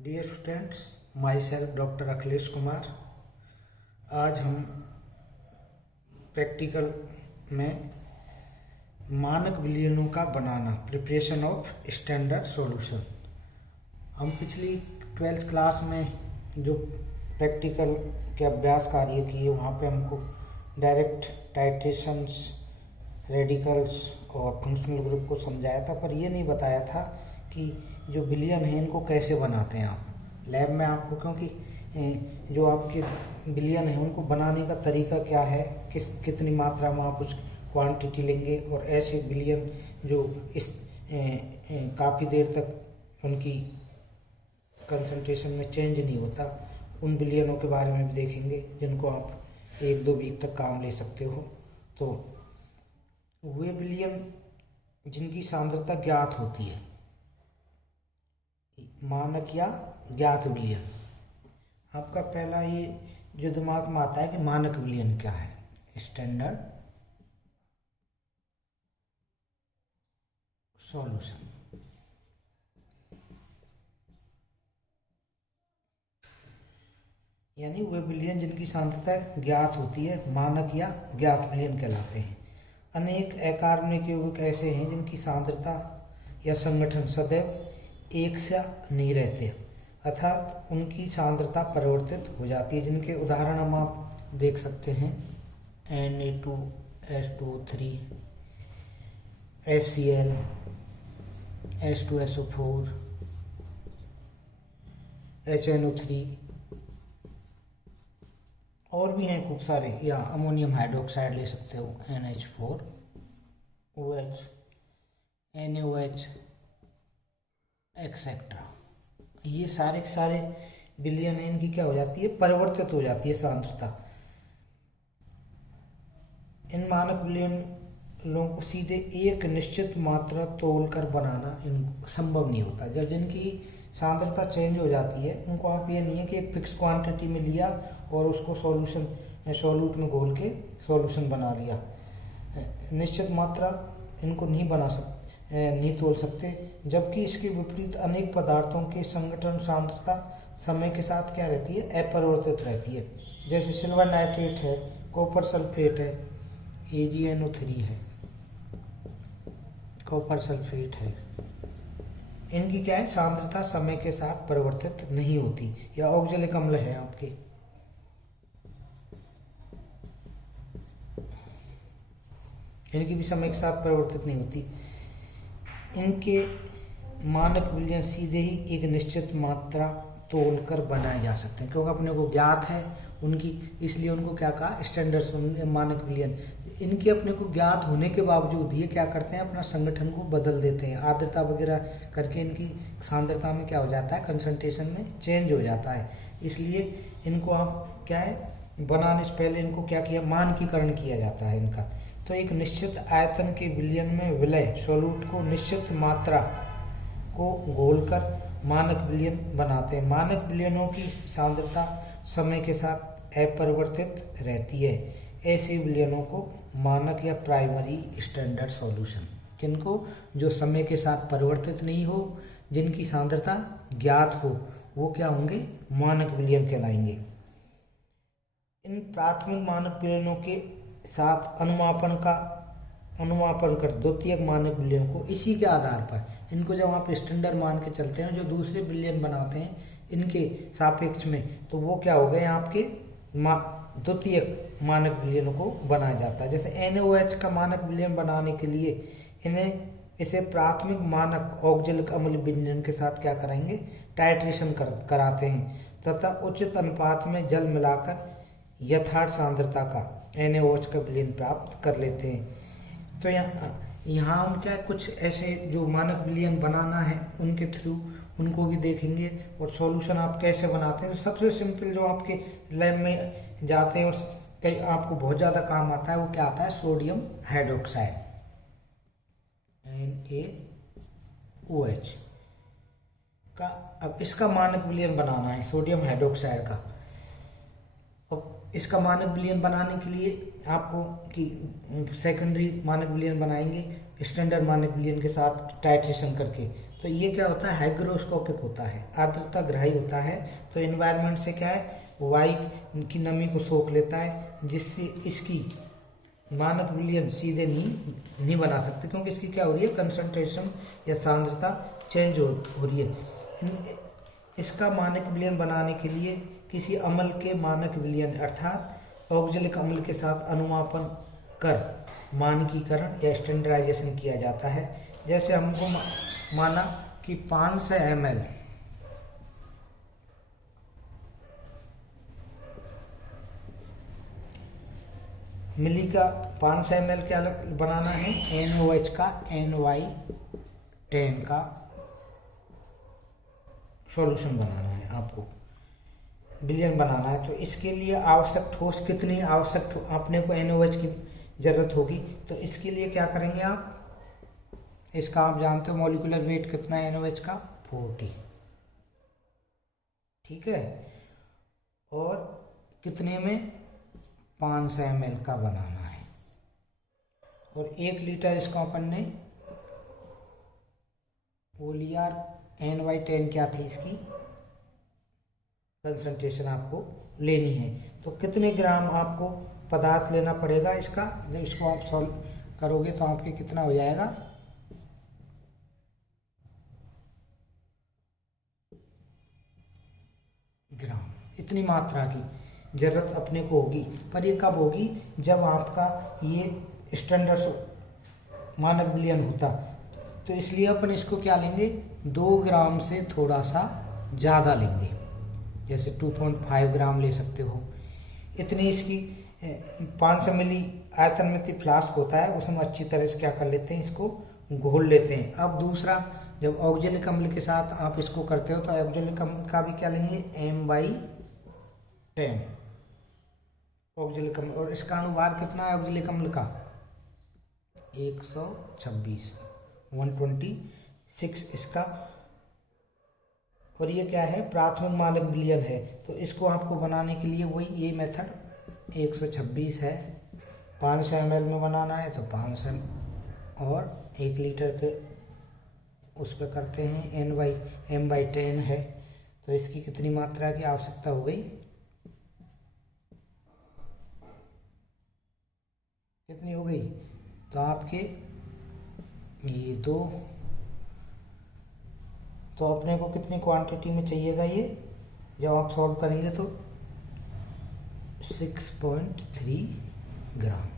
Dear students, myself doctor Akhilesh Kumar. आज हम practical में मानक विलयनों का बनाना, प्रिपरेशन ऑफ स्टैंडर्ड सॉल्यूशन। हम पिछली 12th क्लास में जो प्रैक्टिकल के अभ्यास कार्य किए वहाँ पे हमको डायरेक्ट टाइट्रेशंस, रेडिकल्स और फंक्शनल ग्रुप को समझाया था, पर ये नहीं बताया था कि जो विलयन है इनको कैसे बनाते हैं आप लैब में। आपको क्योंकि जो आपके विलयन है उनको बनाने का तरीका क्या है, कितनी मात्रा में आप उस क्वांटिटी लेंगे, और ऐसे विलयन जो इस काफ़ी देर तक उनकी कंसंट्रेशन में चेंज नहीं होता, उन विलयनों के बारे में भी देखेंगे जिनको आप 1-2 वीक तक काम ले सकते हो। तो वे विलयन जिनकी सांद्रता ज्ञात होती है, मानक या ज्ञात विलयन। आपका पहला ये जो दिमाग में आता है कि मानक विलयन क्या है, स्टैंडर्ड सॉल्यूशन। यानी वे विलयन जिनकी सांद्रता ज्ञात होती है, मानक या ज्ञात विलयन कहलाते हैं। अनेक अकार्बनिक यौगिक ऐसे हैं जिनकी सांद्रता या संगठन सदैव एक सा नहीं रहते, अर्थात उनकी सांद्रता परिवर्तित हो जाती है। जिनके उदाहरण हम आप देख सकते हैं, Na2H2O3, HCl, H2SO4, HNO3 और भी हैं खूब सारे, या अमोनियम हाइड्रोक्साइड ले सकते हो, NH4OH, NaOH एक्सेट्रा। ये सारे के सारे विलयन है, इनकी क्या हो जाती है, परिवर्तित हो जाती है सांद्रता। इन मानक विलयनों को सीधे एक निश्चित मात्रा तौलकर बनाना संभव नहीं होता। जब जिनकी सांद्रता चेंज हो जाती है, उनको आप ये नहीं है कि एक फिक्स क्वांटिटी में लिया और उसको सॉल्यूट में घोल के सॉल्यूशन बना लिया। निश्चित मात्रा इनको नहीं तोल सकते। जबकि इसके विपरीत अनेक पदार्थों के संगठन सांद्रता समय के साथ क्या रहती है, अपरिवर्तित रहती है। जैसे सिल्वर नाइट्रेट है, कॉपर सल्फेट है, AgNO3 है, कॉपर सल्फेट है। इनकी क्या है, सांद्रता समय के साथ परिवर्तित नहीं होती। या ऑक्जेलिक अम्ल है आपके, इनकी भी समय के साथ परिवर्तित नहीं होती। इनके मानक विलयन सीधे ही एक निश्चित मात्रा तौलकर बनाए जा सकते हैं, क्योंकि अपने को ज्ञात है उनकी, इसलिए उनको क्या कहा, स्टैंडर्ड मानक विलयन। इनके अपने को ज्ञात होने के बावजूद ये क्या करते हैं, अपना संगठन को बदल देते हैं, आर्द्रता वगैरह करके इनकी सांद्रता में क्या हो जाता है, कंसंट्रेशन में चेंज हो जाता है। इसलिए इनको आप क्या है, बनाने से पहले इनको क्या किया, मानकीकरण किया जाता है इनका। तो एक निश्चित आयतन के विलयन में विलय सॉल्यूट को निश्चित मात्रा को घोलकर मानक विलयन बनाते हैं। मानक विलयनों की सांद्रता समय के साथ अपरिवर्तित रहती है। ऐसे विलयनों को मानक या प्राइमरी स्टैंडर्ड सॉल्यूशन, किनको जो समय के साथ परिवर्तित नहीं हो, जिनकी सांद्रता ज्ञात हो, वो क्या होंगे, मानक विलयन कहलाएंगे। इन प्राथमिक मानक विलयनों के साथ अनुमापन कर द्वितीयक मानक विलयन को इसी के आधार पर, इनको जब आप स्टैंडर्ड मान के चलते हैं, जो दूसरे विलयन बनाते हैं इनके सापेक्ष में, तो वो क्या हो गए आपके द्वितीयक मानक विलयनों को बनाया जाता है। जैसे NaOH का मानक विलयन बनाने के लिए इसे प्राथमिक मानक ऑक्जेलिक अम्ल विलयन के साथ क्या कराएंगे, टाइट्रेशन कराते हैं, तथा उचित अनुपात में जल मिलाकर यथार्थ सांद्रता का NaOH का विलयन प्राप्त कर लेते हैं। तो यहाँ हम क्या कुछ ऐसे जो मानक विलयन बनाना है उनके थ्रू उनको भी देखेंगे, और सॉल्यूशन आप कैसे बनाते हैं। सबसे सिंपल जो आपके लैब में जाते हैं और कई आपको बहुत ज़्यादा काम आता है, वो क्या आता है, सोडियम हाइड्रोक्साइड, NaOH का। अब इसका मानक विलयन बनाना है, सोडियम हाइड्रोक्साइड का। अब इसका मानक विलयन बनाने के लिए आपको कि सेकेंडरी मानक विलयन बनाएंगे स्टैंडर्ड मानक विलयन के साथ टाइट्रेशन करके, तो ये क्या होता है, हाइग्रोस्कोपिक होता है, आर्द्रता ग्राही होता है। तो एनवायरनमेंट से क्या है, वायु की नमी को सोख लेता है, जिससे इसकी मानक विलयन सीधे नहीं बना सकते, क्योंकि इसकी क्या हो रही है, कंसंट्रेशन या सांद्रता चेंज हो रही है। इसका मानक विलयन बनाने के लिए किसी अम्ल के मानक विलयन अर्थात ऑक्जेलिक अम्ल के साथ अनुमापन कर मानकीकरण या स्टैंडर्डाइजेशन किया जाता है। जैसे हमको माना कि 500 ml मिली का 500 ml क्या बनाना है, NOH का NY10 का सॉल्यूशन बनाना है, आपको विलयन बनाना है। तो इसके लिए आवश्यक ठोस कितनी आवश्यक अपने को NOH की जरूरत होगी। तो इसके लिए क्या करेंगे आप, इसका आप जानते हो मॉलिक्यूलर वेट कितना है NOH का, 40, ठीक है। और कितने में, 500 ml का बनाना है। और 1 लीटर इसको अपन ने वो लिया, NY10 क्या थी, इसकी कंसंट्रेशन आपको लेनी है। तो कितने ग्राम आपको पदार्थ लेना पड़ेगा इसका, जब इसको आप सॉल्व करोगे तो आपके कितना हो जाएगा, ग्राम। इतनी मात्रा की जरूरत अपने को होगी, पर ये कब होगी, जब आपका ये स्टैंडर्ड मानक विलयन होता। तो इसलिए अपन इसको क्या लेंगे, 2 ग्राम से थोड़ा सा ज़्यादा लेंगे, जैसे 2.5 ग्राम ले सकते हो। इतनी इसकी 500 मिली आयतन में फ्लास्क होता है, उसमें अच्छी तरह से क्या कर लेते हैं, इसको घोल लेते हैं। अब दूसरा, जब ऑक्जेलिक अम्ल के साथ आप इसको करते हो तो ऑक्जेलिक अम्ल का भी क्या लेंगे, M/10 ऑक्जेलिक अम्ल। और इसका अनुवाद कितना है ऑक्जेलिक अम्ल का, 126, 126 इसका। और ये क्या है, प्राथमिक मानक विलयन है। तो इसको आपको बनाने के लिए वही ये मेथड 126 है, 500 ml में बनाना है तो 500 और 1 लीटर के उस पर करते हैं, M/10 है। तो इसकी कितनी मात्रा की आवश्यकता हो गई, कितनी हो गई, तो आपके ये 2, तो अपने को कितनी क्वांटिटी में चाहिएगा ये, जब आप सॉल्व करेंगे तो 6.3 ग्राम।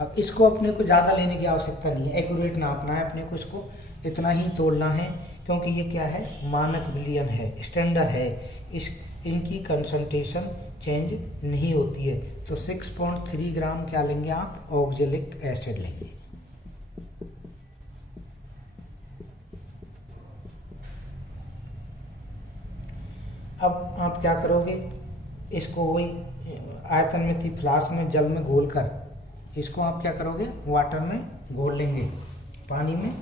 अब इसको अपने को ज़्यादा लेने की आवश्यकता नहीं है, एक्यूरेट नापना है अपने को, इसको इतना ही तोलना है, क्योंकि ये क्या है, मानक विलयन है, स्टैंडर्ड है, इनकी कंसंट्रेशन चेंज नहीं होती है। तो 6.3 ग्राम क्या लेंगे आप, ऑक्जेलिक एसिड लेंगे। अब आप क्या करोगे, इसको वही आयतन में थी फ्लास्क में जल में घोल कर इसको आप क्या करोगे, वाटर में घोल लेंगे, पानी में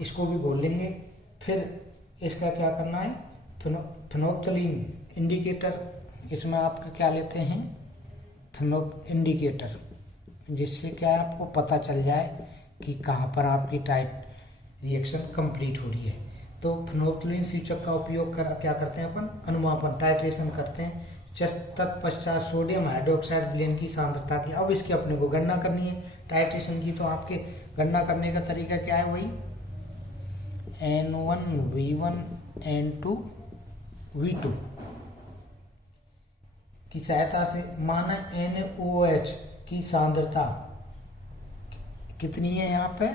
इसको भी घोल लेंगे। फिर इसका क्या करना है, फिनोप्थलीन इंडिकेटर, इसमें आप क्या लेते हैं, इंडिकेटर, जिससे क्या आपको पता चल जाए कि कहाँ पर आपकी टाइप रिएक्शन कंप्लीट हो रही है। तो फिनोप्थलीन सूचक का उपयोग कर क्या करते हैं अपन, अनुमापन टाइट्रेशन करते हैं। तत्पश्चात सोडियम हाइड्रोक्साइड विलयन की सांद्रता की, अब इसकी अपने को गणना करनी है टाइट्रेशन की। तो आपके गणना करने का तरीका क्या है, वही N1V1 N2V2 की सहायता से। माना NOH की सांद्रता कितनी है यहाँ पे,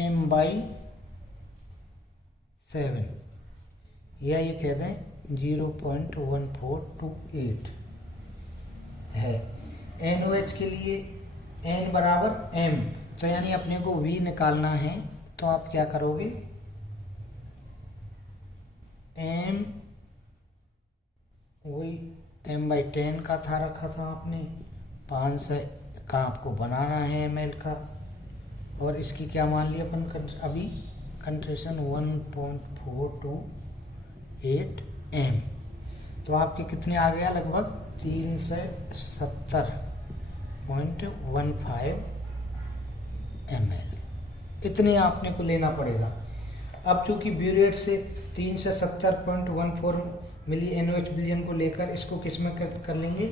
M/7, या ये कहते हैं 0.1428 है। NOH के लिए N बराबर M, तो यानी अपने को V निकालना है। तो आप क्या करोगे, M वही M/10 का था रखा था आपने, 500 का आपको बनाना है ml का, और इसकी क्या मान लिया अपन अभी कंसंट्रेशन 1.428 M। तो आपके कितने आ गया, लगभग 370.15 ml। इतने आपने को लेना पड़ेगा। अब चूंकि ब्यूरेट से 3 से 70.14 मिली NaOH विलयन को लेकर इसको किस में कर लेंगे,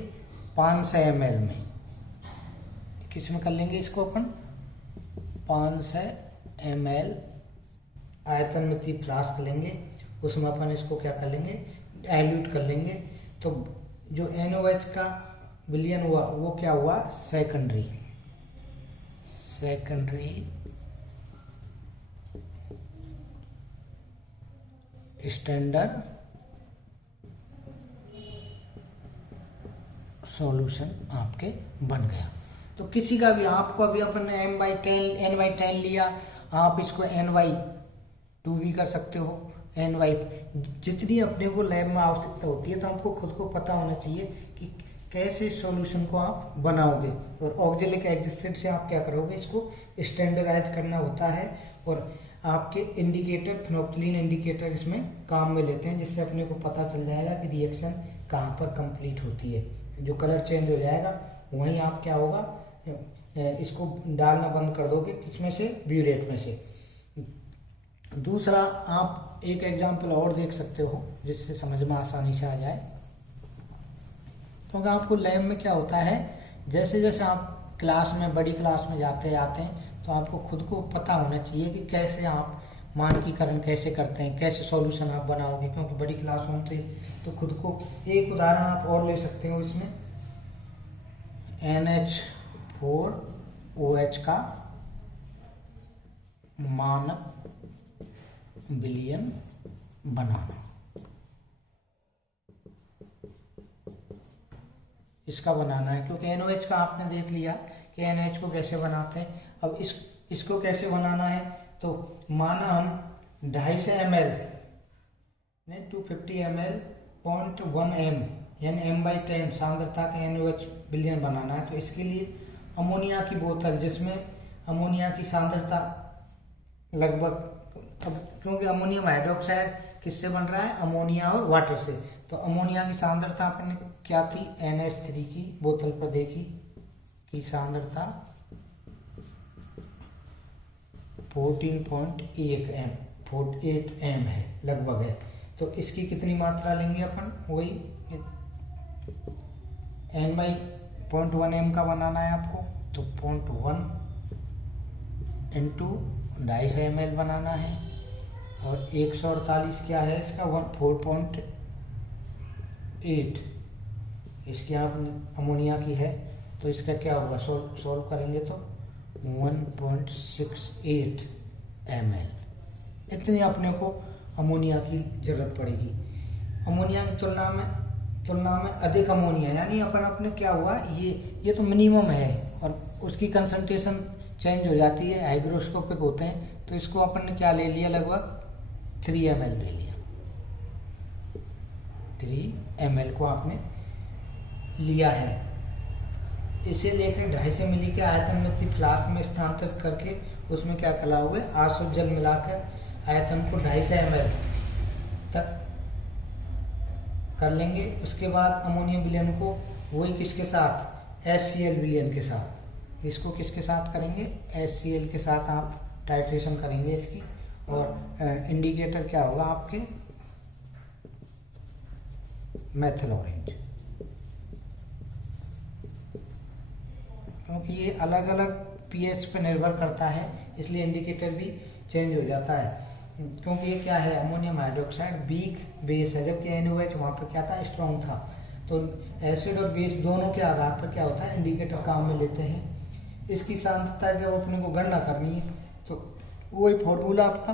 500 ml में। किस में कर लेंगे इसको अपन, 500 ml आयतन मिति फ्लास्क लेंगे, उसमें अपन इसको क्या कर लेंगे, डाइल्यूट कर लेंगे। तो जो NaOH का विलयन हुआ वो क्या हुआ, सेकेंडरी स्टैंडर्ड सॉल्यूशन आपके बन गया। तो किसी का भी, आपको अभी अपन ने N/10 लिया, आप इसको NY2 भी कर सकते हो, NY, जितनी अपने को लैब में आवश्यकता होती है। तो हमको खुद को पता होना चाहिए कि कैसे सॉल्यूशन को आप बनाओगे, और ऑक्जेलिक एसिड से आप क्या करोगे, इसको स्टैंडर्डाइज करना होता है। और आपके इंडिकेटर, फिनोक्सिलीन इंडिकेटर इसमें काम में लेते हैं, जिससे अपने को पता चल जाएगा कि रिएक्शन कहाँ पर कंप्लीट होती है। जो कलर चेंज हो जाएगा वहीं आप क्या होगा, इसको डालना बंद कर दोगे, किसमें से, ब्यूरेट में से। दूसरा, आप एक एग्जाम्पल और देख सकते हो जिससे समझ में आसानी से आ जाए। क्योंकि आपको लैब में क्या होता है, जैसे जैसे आप क्लास में, बड़ी क्लास में जाते हैं, तो आपको खुद को पता होना चाहिए कि कैसे आप मानकीकरण कैसे करते हैं, कैसे सॉल्यूशन आप बनाओगे। क्योंकि बड़ी क्लास में होते, तो खुद को एक उदाहरण आप और ले सकते हो इसमें, NH4OH का मानक विलयन बनाना। इसका बनाना है, क्योंकि NaOH का आपने देख लिया कि NaOH को कैसे बनाते हैं। अब इसको कैसे बनाना है, तो माना हम 250 ml ने 250 ml 0.1 m यानी M/10 सांद्रता का NaOH विलयन बनाना है। तो इसके लिए अमोनिया की बोतल, जिसमें अमोनिया की सांद्रता लगभग, अब क्योंकि अमोनियम हाइड्रोक्साइड किससे बन रहा है, अमोनिया और वाटर से, तो अमोनिया की सांद्रता आपने क्या थी, NH3 की बोतल पर देखी कि सांद्रता 14.8 m है, लगभग है। तो इसकी कितनी मात्रा लेंगे अपन, वही N/0.1 m का बनाना है आपको, तो 0.1 इंटू 250 ml बनाना है। और 148 क्या है इसका, 4.8 इसकी आप अमोनिया की है, तो इसका क्या होगा, सॉल्व करेंगे तो 1.68 ml इतनी अपने को अमोनिया की जरूरत पड़ेगी। अमोनिया की तुलना में अधिक अमोनिया, यानी अपने क्या हुआ, ये तो मिनिमम है, और उसकी कंसंट्रेशन चेंज हो जाती है, हाइग्रोस्कोपिक होते हैं। तो इसको अपन ने क्या ले लिया, लगभग 3 ml ले लिया, 3 ml को आपने लिया है। इसे लेकर 250 मिली के आयतन मिति फ्लास्क में स्थानांतरित करके उसमें क्या कराओगे, आसुत जल मिलाकर आयतन को 250 ml तक कर लेंगे। उसके बाद अमोनियम विलयन को वही किसके साथ, HCl विलयन के साथ, इसको किसके साथ करेंगे, HCl के साथ आप टाइट्रेशन करेंगे इसकी। और इंडिकेटर क्या होगा आपके, मेथिल ऑरेंज, क्योंकि ये अलग अलग pH पर निर्भर करता है, इसलिए इंडिकेटर भी चेंज हो जाता है। क्योंकि ये क्या है, अमोनियम हाइड्रोक्साइड वीक बेस है, जबकि NaOH वहाँ पर क्या था, स्ट्रॉन्ग था। तो एसिड और बेस दोनों के आधार पर क्या होता है, इंडिकेटर काम में लेते हैं। इसकी सांद्रता जब अपने को गणना करनी है, तो वही फॉर्मूला आपका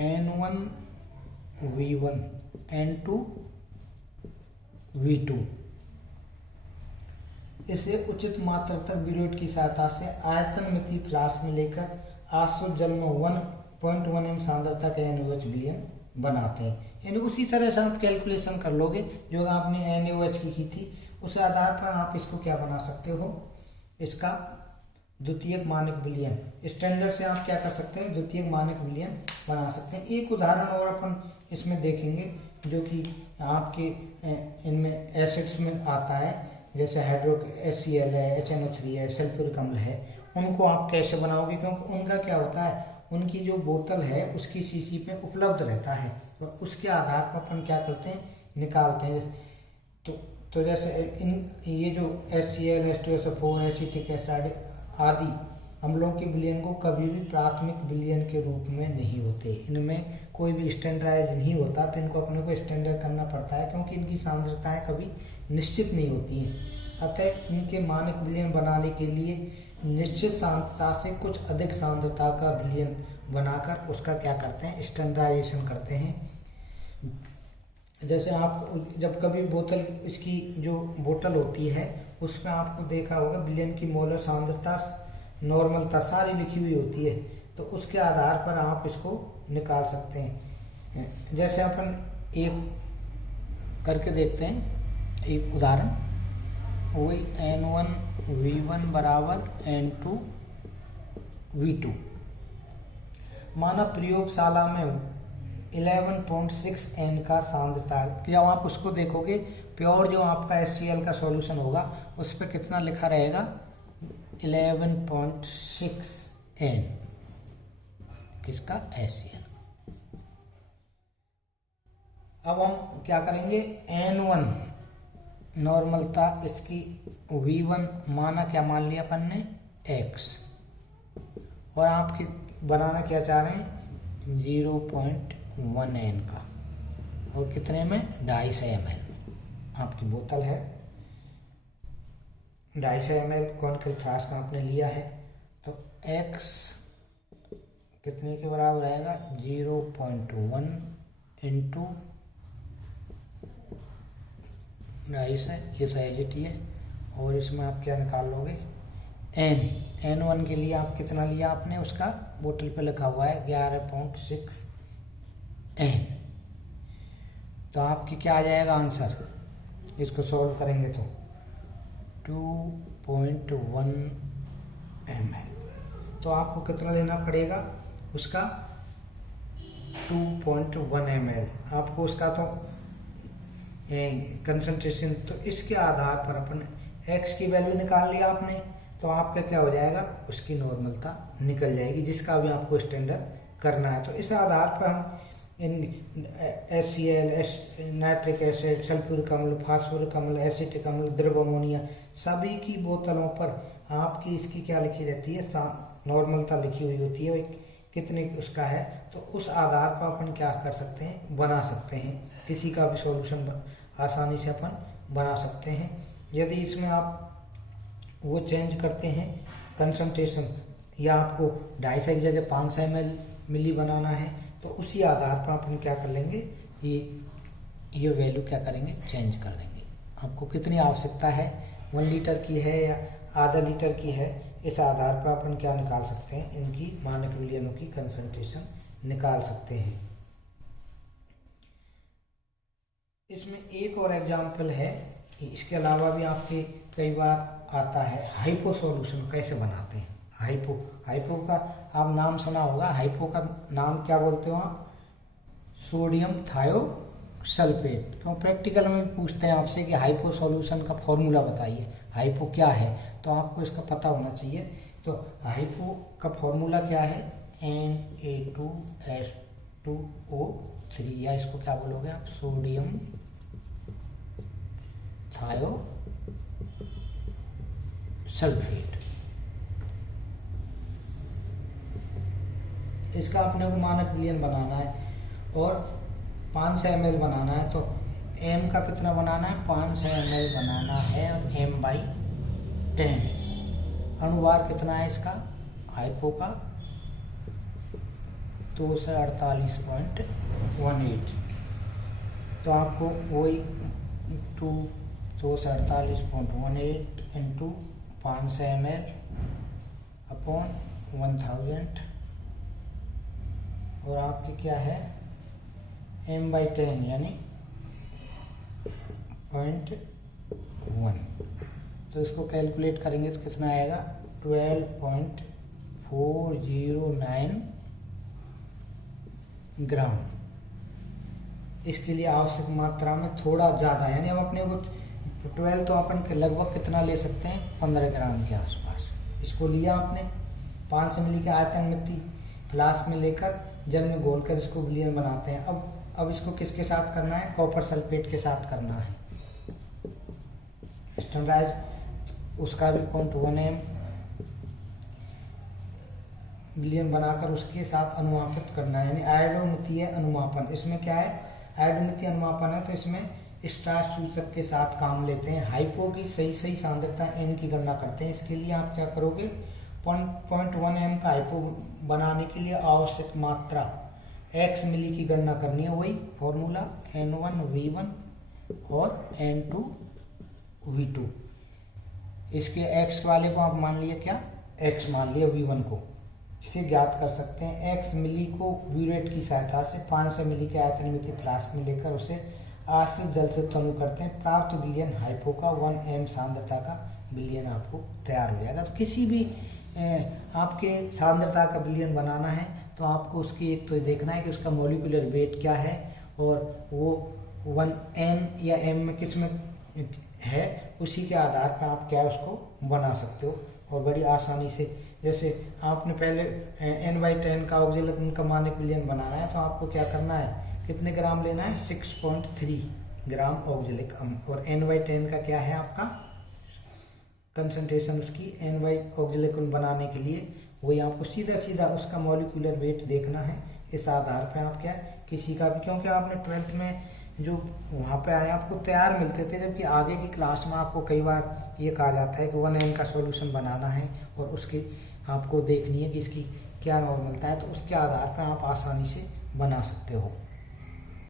N1V1 N2V2। इसे उचित मात्रा तक ब्यूरेट की सहायता से आयतन मिति फ्लास्क में लेकर आसुत जल में 1.1 m सांद्रता का NaOH विलयन बनाते हैं। यानी उसी तरह से आप कैलकुलेशन कर लोगे जो आपने NaOH की थी, उस आधार पर आप इसको क्या बना सकते हो, इसका द्वितीयक मानक विलयन, स्टैंडर्ड से आप क्या कर सकते हैं, द्वितीयक मानक विलयन बना सकते हैं। एक उदाहरण और अपन इसमें देखेंगे जो कि आपके इनमें एसिड्स में आता है, जैसे HCl है, HNO3 है, सल्फ्यूरिक अम्ल है, उनको आप कैसे बनाओगे, क्योंकि उनका क्या होता है, उनकी जो बोतल है उसकी सीसी पे उपलब्ध रहता है और उसके आधार पर अपन क्या करते हैं, निकालते हैं। तो जैसे ये जो HCl, H2SO4, एसिटिक एसिड आदि अम्लों के विलयन को कभी भी प्राथमिक विलयन के रूप में नहीं होते, इनमें कोई भी स्टैंडर्डाइज नहीं होता, तो इनको अपने को स्टैंडर्ड करना पड़ता है क्योंकि इनकी सांद्रताएं कभी निश्चित नहीं होती हैं। अतः इनके मानक विलयन बनाने के लिए निश्चित सांद्रता से कुछ अधिक सांद्रता का विलयन बनाकर उसका क्या करते हैं, स्टैंडर्डाइजेशन करते हैं। जैसे आप जब कभी बोतल, इसकी जो बोतल होती है उसमें आपको देखा होगा विलयन की मोलर सांद्रता, नॉर्मलता सारी लिखी हुई होती है, तो उसके आधार पर आप इसको निकाल सकते हैं। जैसे अपन एक करके देखते हैं, एक उदाहरण, वही N1V1 बराबर N2 V2। माना प्रयोगशाला में 11.6 N का सांद्रता है। जब आप उसको देखोगे प्योर जो आपका HCl का सॉल्यूशन होगा उस पर कितना लिखा रहेगा, 11.6 N किसका, HCl। अब हम क्या करेंगे, N1 नॉर्मलता इसकी, V1 माना क्या मान लिया अपन ने, X, और आपकी बनाना क्या चाह रहे हैं, 0.1 N का, और कितने में, 250 ml आपकी बोतल है, 250 ml कॉन्केल फ्लास्क आपने लिया है, तो X कितने के बराबर आएगा, 0.1 इंटू 250, ये तो एजिटी है, और इसमें आप क्या निकाल लोगे, N1 के लिए आप कितना लिया आपने, उसका बोतल पे लिखा हुआ है 11.6 N। तो आपकी क्या आ जाएगा आंसर, इसको सॉल्व करेंगे तो 2.1 ml। तो आपको कितना लेना पड़ेगा उसका, 2.1 ml आपको उसका तो कंसंट्रेशन। तो इसके आधार पर अपन X की वैल्यू निकाल लिया आपने, तो आपका क्या हो जाएगा, उसकी नॉर्मलता निकल जाएगी, जिसका भी आपको स्टैंडर्ड करना है। तो इस आधार पर हम इन HCl, नाइट्रिक एसिड, सल्फ्यूरिक अम्ल, फास्फोरिक अम्ल, एसिटिक अम्ल, द्रव अमोनिया, सभी की बोतलों पर आपकी इसकी क्या लिखी रहती है, नॉर्मलता लिखी हुई होती है, कितने उसका है। तो उस आधार पर अपन क्या कर सकते हैं, बना सकते हैं, किसी का भी सॉल्यूशन आसानी से अपन बना सकते हैं। यदि इसमें आप वो चेंज करते हैं कंसंट्रेशन, या आपको 250 की जगह 500 ml मिली बनाना है, तो उसी आधार पर अपन क्या कर लेंगे, ये वैल्यू क्या करेंगे, चेंज कर देंगे। आपको कितनी आवश्यकता है, 1 लीटर की है या आधा लीटर की है, इस आधार पर अपन क्या निकाल सकते हैं, इनकी मानक विलयनों की कंसंट्रेशन निकाल सकते हैं। इसमें एक और एग्जाम्पल है, इसके अलावा भी आपके कई बार आता है, हाइपो सॉल्यूशन कैसे बनाते हैं। हाइपो का आप नाम सुना होगा, हाइपो का नाम क्या बोलते हो आप, सोडियम थायोसल्फेट। क्यों प्रैक्टिकल में पूछते हैं आपसे कि हाइपो सॉल्यूशन का फॉर्मूला बताइए, हाइपो क्या है, तो आपको इसका पता होना चाहिए। तो हाइपो का फॉर्मूला क्या है, Na2H2O3, या इसको क्या बोलोगे आप, सोडियम थायोसल्फेट। इसका अपने को मानक विलयन बनाना है और 500 ml बनाना है। तो m का कितना बनाना है, 500 ml बनाना है, और m/10। अणुभार कितना है इसका, हाइपो का 248.18। तो आपको वही 248.18 इंटू 500 ml अपॉन 1000, और आपकी क्या है, m/10 यानी 0.1। तो इसको कैलकुलेट करेंगे तो कितना आएगा, 12.409 ग्राम। इसके लिए आवश्यक मात्रा में थोड़ा ज़्यादा, यानी अब अपने को 12 तो अपन लगभग कितना ले सकते हैं, 15 ग्राम के आसपास। इसको लिया आपने 500 मिली के आयतन में थी, फ्लास्क में लेकर जल में घोलकर इसको विलयन बनाते हैं। अब इसको किसके साथ करना है, कॉपर सल्फेट के साथ करना है। स्टैंडर्डाइज उसका भी 0.1 m विलयन बनाकर उसके साथ अनुमापित करना है, यानी आयोडोमितीय अनुमापन। इसमें क्या है, आयोडोमितीय अनुमापन है तो इसमें स्टार्च सूचक के साथ काम लेते हैं। हाइपो की सही सांद्रता n की गणना करते हैं। इसके लिए आप क्या करोगे, 0.1 m का हाइपो बनाने के लिए आवश्यक मात्रा x मिली की गणना करनी है। वही फॉर्मूला n1 v1 और n2 v2। इसके x वाले को आप मान लिए क्या, x मान लिया v1 को, जिसे ज्ञात कर सकते हैं। x मिली को ब्यूरेट की सहायता से 500 मिली के आयतन मिति फ्लास्क में लेकर उसे आश्रित जल से तनु करते हैं। प्राप्त विलयन हाइपो का 1 m सांद्रता का विलयन आपको तैयार हो जाएगा। तो किसी भी आपके सांद्रता का विलयन बनाना है तो आपको उसकी एक तो देखना है कि उसका मॉलिक्यूलर वेट क्या है, और वो 1 n या m में किस में है, उसी के आधार पर आप क्या उसको बना सकते हो और बड़ी आसानी से। जैसे आपने पहले n/10 का ऑक्जेलिक का मानक विलयन बनाना है तो आपको क्या करना है, कितने ग्राम लेना है, 6.3 ग्राम ऑक्जेलिक अम्ल, और n/10 का क्या है आपका कंसंट्रेशन उसकी n/ऑक्जेलिक अम्ल बनाने के लिए, वही आपको सीधा उसका मॉलिक्यूलर वेट देखना है। इस आधार पर आप क्या किसी का भी, क्योंकि आपने 12th में जो वहाँ पे आए आपको तैयार मिलते थे, जबकि आगे की क्लास में आपको कई बार ये कहा जाता है कि 1 m का सॉल्यूशन बनाना है और उसकी आपको देखनी है कि इसकी क्या नॉर्मलता है, तो उसके आधार पर आप आसानी से बना सकते हो।